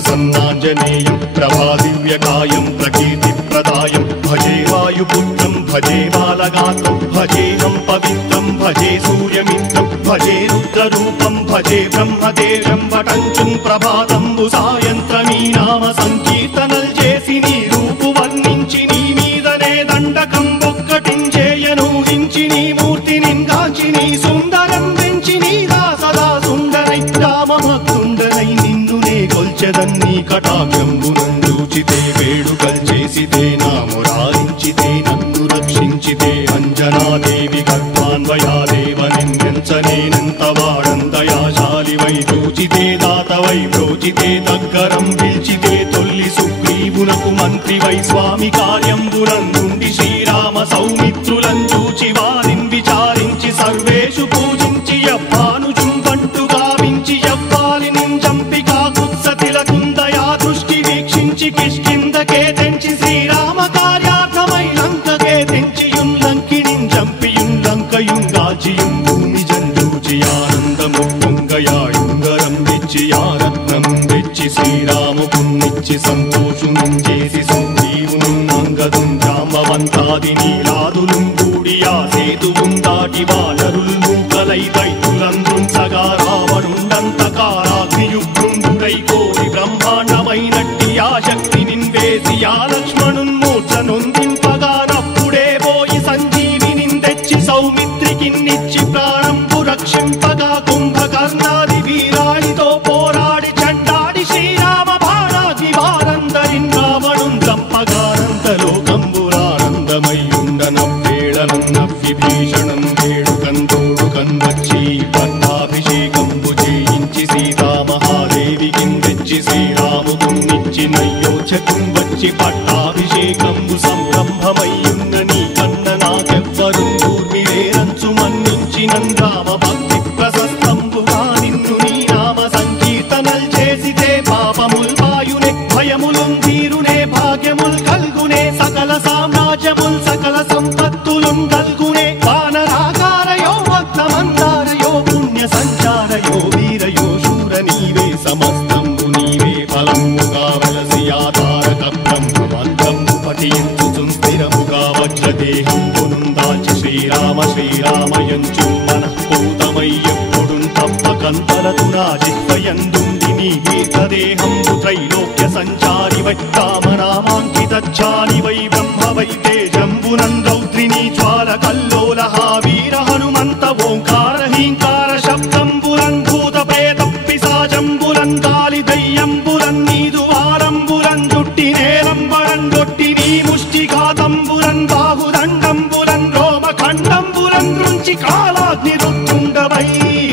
प्रसन्नाञ्जनेयं प्रभादिव्यकायं प्रकीर्तिप्रदायं भजे वायुपुत्रं भजे बालगात्रं भजेऽहं पवित्रं भजे सूर्यमित्रं भजे रुद्ररूपं भजे ब्रह्मदेवं वटञ्चुं ప్రభాతంబు సాయంత్రమీ నామ సంకీర్తనల్ చేసి నీ రూపు వర్ణించి నీ మీదనే దండకం ఒక్కటించేయను హించి నీ మూర్తిని కాంచి నీ సుందరం పెంచి నీ సదా సుందరై రామభక్తుండనై నిన్నునే కొల్చెదన్ని కటాక్షంబునందూచితే వేడుకల్ చేసితే నా మురారించితే నన్ను రక్షించితే అంజనాదేవి గర్భాన్వయాదేవ నిందించనేనంత వాడందయాశాలివై చూచితే దాతవై బ్రోచితే దగ్గరం పిలిచితే తొల్లి సుగ్రీవునకు మంత్రివై స్వామి కార్యంబునందుండి శ్రీరామ సౌమిత్రులను చూచి వారిని విచారించి సర్వేషు పూజించి యవ్వానుజుంబంటు గావించి యవ్వాలిని చంపి కాకుత్సతిలకుందయా దృష్టి వీక్షించి కిష్కిందకే తెంచి శ్రీరామ కార్యార్థమై లంకకే తెంచియుం లంకిణిం చంపియుం లంకయుంగాచియుం భూమి జంజూచి ఆనందము పొంగయాయుంగరం తెచ్చి ఆరత్నం తెచ్చి శ్రీరాముకున్నిచ్చి సంతోషునం చేసి సుగ్రీవును అంగదుం జాంబవంతాది నీలాదులు కూడి ఆ సేతువుం దాటి వానరులు మూకలై దైత్యులందృంచగా రావణుండంతకారాగ్నియుగ్రుండుడై కోరి బ్రహ్మాండమైనట్టి ఆ శక్తి నిన్వేసి ఆ లక్ష్మణున్ మూర్ఛ నొందింపగా నప్పుడే పోయి సంజీవిని తెచ్చి సౌమిత్రికిన్నిచ్చి ప్రాణంపు రక్షింపగా కుంభకర్ణాది వీరాళితో పోరాడి చండాడి శ్రీరామ బాణాది వారందరిన్ రావణున్ చంపగానంతలోకంబురానందమయ్యుండనవ్వేళనం నవ్విభీషణం వేడుకందోడుకన్ వచ్చి పట్టాభిషేకంబు చేయించి సీతామహాదేవికిన్ తెచ్చి శ్రీరాముకున్నిచ్చి నయ్యోచకుం వచ్చి పట్టాభిషేకంబు సంరంభమయ్యున్న నీ కన్న నాకెవ్వరుం దూర్మిలేరంచు మన్నించి నందామ భక్తి ప్రశస్తంబుగా నిన్ను నీ నామ సంకీర్తనల్ చేసితే పాపముల్ వాయునే భయములుం తీరునే భాగ్యముల్ కల్గునే సకల సామ్రాజ్యముల్ సకల సంపత్తులుం కల్గునే వానరాకారయో భక్తమందారయో పుణ్య సంచారయో వీరయో శూర నీవే సమస్తంబు నీవే ఫలముగా వెలసి ఆధారక బ్రహ్మమంత్రము పఠించుచుం స్థిరముగా వజ్రదేహంబునుం దాచి శ్రీరామ శ్రీరామయంచు మనఃపూతమై ఎప్పుడుం తప్పకంతరతు నా జిహ్వయందుండి నీ దీర్ఘదేహంబు త్రైలోక్య సంచారివై రామనామాంకితచ్చారివై బ్రహ్మవై తేజంబునం రౌద్రిణీ జ్వాల కల్లోలహ వీర హనుమంత ఓంకార హీంకార శబ్దంబులం భూత ప్రేత పిశాచంబులం కాలి దయ్యంబులం నీదు వారంబులం జుట్టి నేరంబళం గొట్టి నీ ముష్టిఘాతంబులం బాహుదండంబులం రోమఖండంబులం దృంచి కాలాగ్ని రుత్తుండవై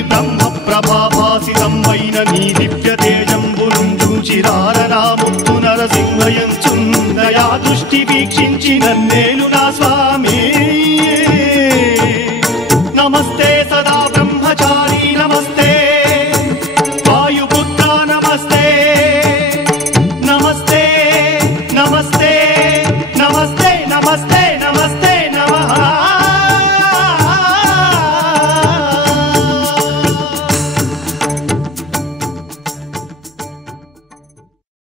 బ్రహ్మ ప్రభాభాసితంబైన నీ దివ్య తేజంబులం చూచి రారరాముత్తు నరసింహయంచుందయా దృష్టి వీక్షించి నన్నే